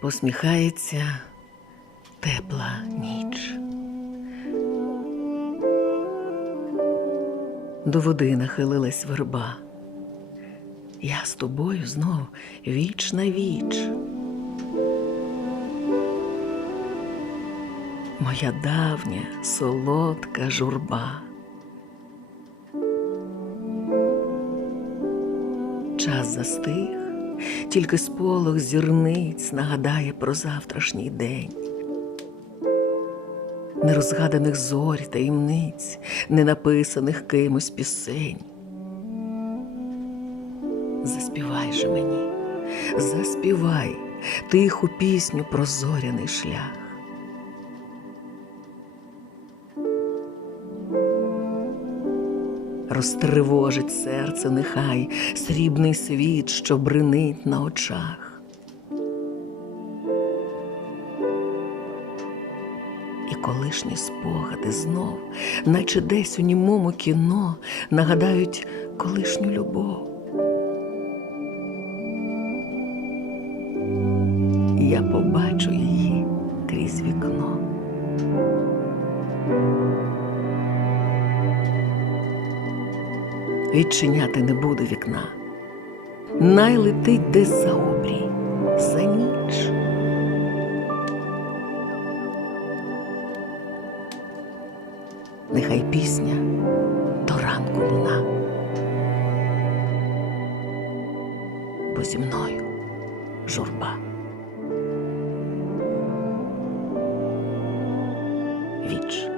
посміхається тепла ніч. До води нахилилась верба. Я з тобою знов віч на віч. Моя давня солодка журба. Час застиг, тільки сполох зірниць нагадає про завтрашній день. Нерозгаданих зорь таємниць, ненаписаних кимось пісень. Заспівай же мені, заспівай тиху пісню про зоряний шлях. Розтривожить серце нехай срібний світ, що бринить на очах. І колишні спогади знов, наче десь у німому кіно, нагадають колишню любов. Я побачу її крізь вікно. відчиняти не буде вікна. Най летить десь за обрій, за ніч. Нехай пісня до ранку луна, бо зі мною журба. Віч.